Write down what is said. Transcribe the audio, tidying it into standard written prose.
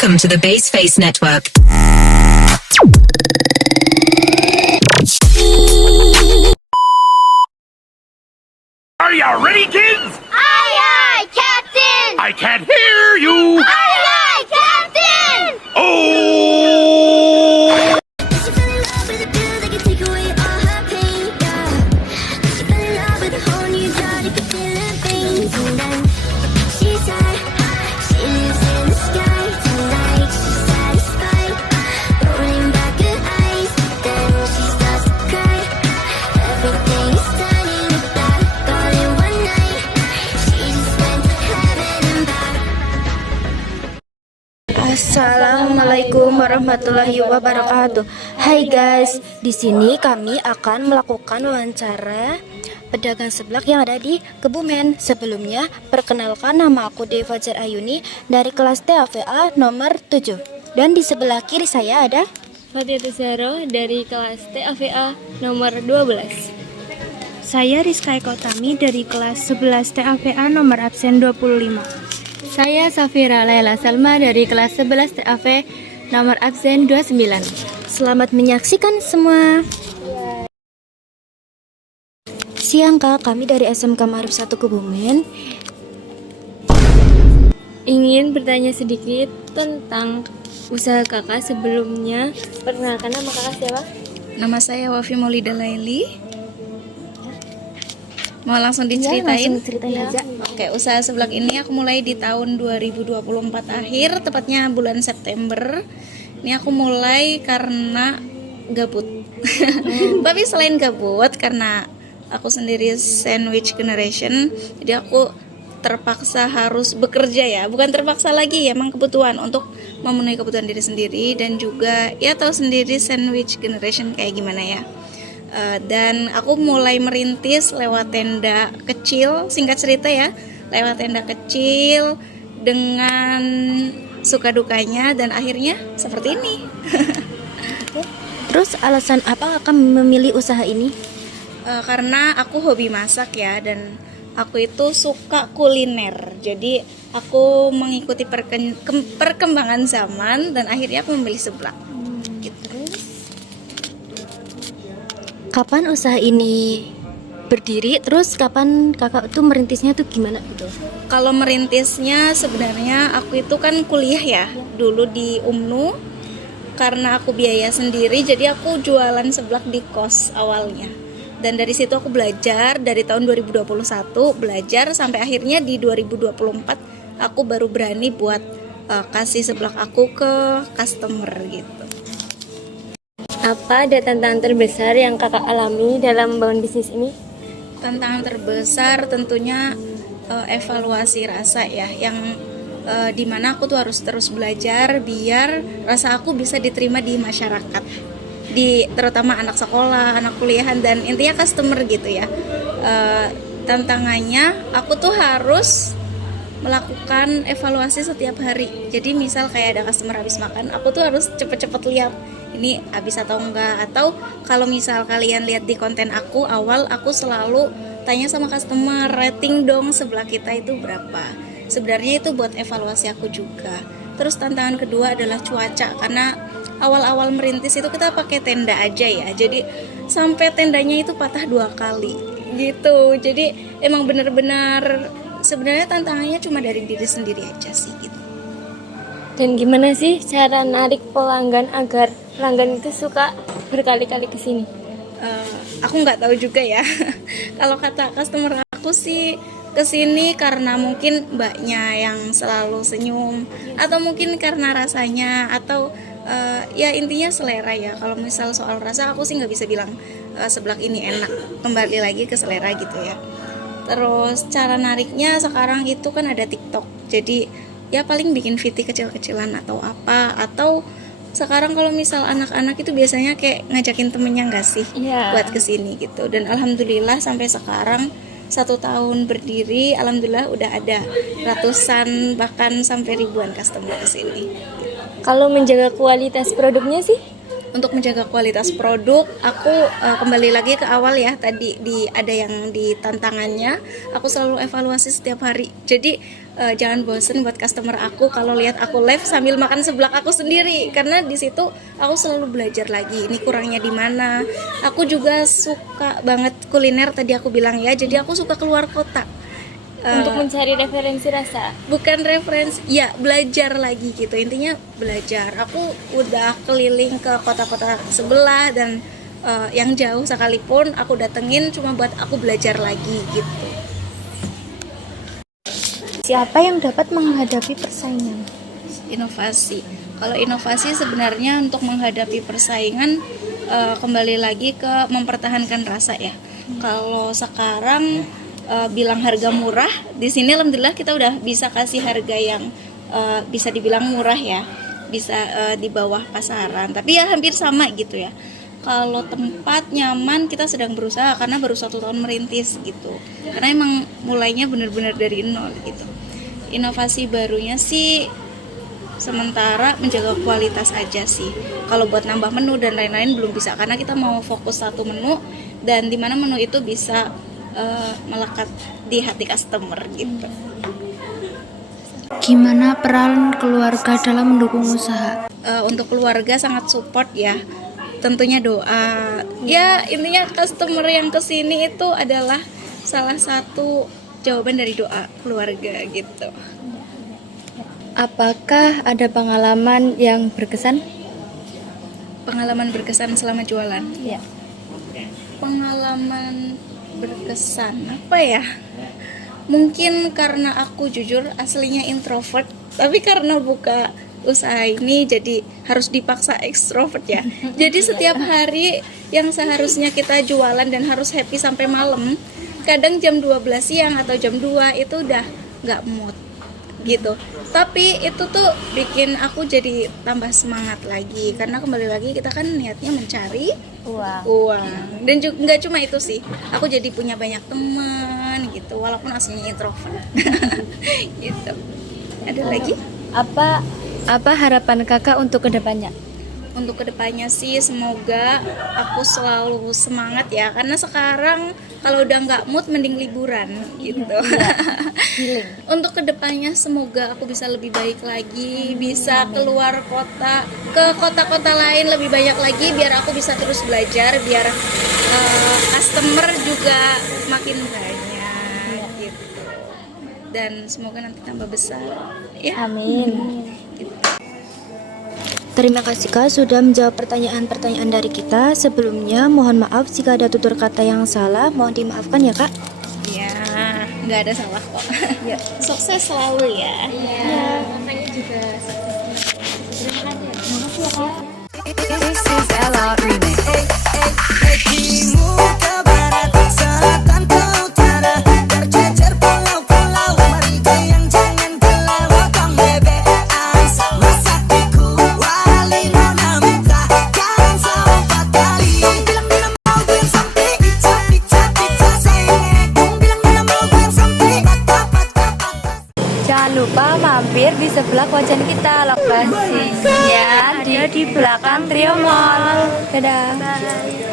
Welcome to the Baseface Network. Are you ready, kids? Aye, aye, Captain! I can't hear you. Aye, aye, Captain! Oh! She fell in love with a girl that could take away all her pain, yeah. She fell in love with a whole new girl that could feel her veins. And then she said she lives in the sky tonight. She's satisfied, rolling back her eyes. Then she starts to cry. Everything is turning to black all in one night. She just went to heaven and back. Assalamualaikum warahmatullahi wabarakatuh. Hai guys, di sini kami akan melakukan wawancara pedagang seblak yang ada di Kebumen. Sebelumnya, perkenalkan, nama aku Dewi Fajar Ayuni dari kelas TAVA nomor 7. Dan di sebelah kiri saya ada Fatia Zaro dari kelas TAVA nomor 12. Saya Rizka Eko Tami dari kelas 11 TAVA nomor absen 25. Saya Safira Laila Salma dari kelas 11 TAV nomor absen 29. Selamat menyaksikan semua. Siang Kak, kami dari SMK Ma'arif 1 Kebumen. Ingin bertanya sedikit tentang usaha kakak sebelumnya. Perkenalkan nama kakak siapa? Nama saya Wafi Maulida Laili. Mau langsung Langsung diceritain? diceritain aja. Oke, usaha seblak ini aku mulai di tahun 2024 akhir, tepatnya bulan September. Ini aku mulai karena gabut. Tapi selain gabut, karena aku sendiri sandwich generation, jadi aku terpaksa harus bekerja ya. Bukan terpaksa lagi, emang kebutuhan untuk memenuhi kebutuhan diri sendiri. Dan juga ya tahu sendiri sandwich generation kayak gimana ya. Dan aku mulai merintis lewat tenda kecil, singkat cerita ya, lewat tenda kecil dengan suka dukanya dan akhirnya seperti ini. Terus alasan apa Kakak memilih usaha ini? Karena aku hobi masak ya, dan aku itu suka kuliner. Jadi aku mengikuti perkembangan zaman dan akhirnya aku memilih seblak. Gitu. Kapan usaha ini berdiri? Terus kapan kakak tuh merintisnya tuh gimana gitu? Kalau merintisnya sebenarnya aku itu kan kuliah ya, dulu di UMNU. Karena aku biaya sendiri, jadi aku jualan seblak di kos awalnya. Dan dari situ aku belajar dari tahun 2021, belajar sampai akhirnya di 2024 aku baru berani buat kasih seblak aku ke customer gitu. Apa ada tantangan terbesar yang kakak alami dalam membangun bisnis ini? Tantangan terbesar tentunya evaluasi rasa ya, yang dimana aku tuh harus terus belajar biar rasa aku bisa diterima di masyarakat, terutama anak sekolah, anak kuliahan, dan intinya customer gitu ya. Tantangannya aku tuh harus melakukan evaluasi setiap hari. Jadi misal kayak ada customer habis makan, aku tuh harus cepet-cepet lihat ini habis atau enggak. Atau kalau misal kalian lihat di konten aku awal, aku selalu tanya sama customer, rating dong sebelah kita itu berapa. Sebenarnya itu buat evaluasi aku juga. Terus tantangan kedua adalah cuaca, karena awal-awal merintis itu kita pakai tenda aja ya. Jadi sampai tendanya itu patah 2 kali gitu. Jadi emang benar-benar sebenarnya tantangannya cuma dari diri sendiri aja sih gitu. Dan gimana sih cara narik pelanggan agar pelanggan itu suka berkali-kali ke sini? Aku nggak tahu juga ya. Kalau kata customer aku sih kesini karena mungkin mbaknya yang selalu senyum, atau mungkin karena rasanya, atau ya intinya selera ya. Kalau misal soal rasa aku sih nggak bisa bilang seblak ini enak, kembali lagi ke selera gitu ya. Terus cara nariknya sekarang itu kan ada TikTok, jadi ya paling bikin VT kecil-kecilan atau apa. Atau sekarang kalau misal anak-anak itu biasanya kayak ngajakin temennya nggak sih buat kesini gitu. Dan alhamdulillah sampai sekarang 1 tahun berdiri, alhamdulillah udah ada ratusan bahkan sampai ribuan customer kesini. Kalau menjaga kualitas produknya sih? Untuk menjaga kualitas produk, aku kembali lagi ke awal ya, tadi ada yang di tantangannya, aku selalu evaluasi setiap hari. Jadi jangan bosen buat customer aku kalau lihat aku live sambil makan seblak aku sendiri, karena di situ aku selalu belajar lagi ini kurangnya di mana. Aku juga suka banget kuliner tadi aku bilang ya, jadi aku suka keluar kota Untuk mencari referensi rasa. bukan referensi ya, belajar lagi gitu, intinya belajar. Aku udah keliling ke kota-kota sebelah dan yang jauh sekalipun aku datengin cuma buat aku belajar lagi gitu. Siapa yang dapat menghadapi persaingan? Inovasi. Kalau inovasi sebenarnya untuk menghadapi persaingan kembali lagi ke mempertahankan rasa ya. Kalau sekarang bilang harga murah, di sini alhamdulillah kita udah bisa kasih harga yang bisa dibilang murah ya, bisa di bawah pasaran, tapi ya hampir sama gitu ya. Kalau tempat nyaman kita sedang berusaha karena baru 1 tahun merintis gitu, karena emang mulainya benar-benar dari nol gitu. Inovasi barunya sih sementara menjaga kualitas aja sih. Kalau buat nambah menu dan lain-lain belum bisa, karena kita mau fokus satu menu dan dimana menu itu bisa melekat di hati customer gitu. Gimana peran keluarga dalam mendukung usaha? Untuk keluarga sangat support ya, tentunya doa ya, intinya customer yang kesini itu adalah salah satu jawaban dari doa keluarga gitu. Apakah ada pengalaman yang berkesan? Pengalaman berkesan selama jualan? Ya. Pengalaman berkesan apa ya? Mungkin karena aku jujur aslinya introvert, tapi karena buka usaha ini jadi harus dipaksa ekstrovert ya. Jadi setiap hari yang seharusnya kita jualan dan harus happy sampai malam, kadang jam 12 siang atau jam 2 itu udah nggak mood gitu. Tapi itu tuh bikin aku jadi tambah semangat lagi, karena kembali lagi kita kan niatnya mencari uang. Dan juga nggak cuma itu sih, aku jadi punya banyak teman gitu walaupun aslinya introvert. Gitu. Ada lagi? Apa harapan kakak untuk kedepannya? Untuk kedepannya sih semoga aku selalu semangat ya, karena sekarang kalau udah nggak mood mending liburan gitu. Untuk kedepannya semoga aku bisa lebih baik lagi, bisa keluar kota, ke kota-kota lain lebih banyak lagi, biar aku bisa terus belajar, biar customer juga makin banyak gitu. Dan semoga nanti tambah besar ya. Amin. Terima kasih Kak sudah menjawab pertanyaan-pertanyaan dari kita. Sebelumnya mohon maaf jika ada tutur kata yang salah, mohon dimaafkan ya Kak. Ya, nggak ada salah kok. Ya. Sukses selalu ya. Makanya juga Jangan lupa mampir di sebelah wajan kita, lokasinya di belakang Trio Mall. Dadah.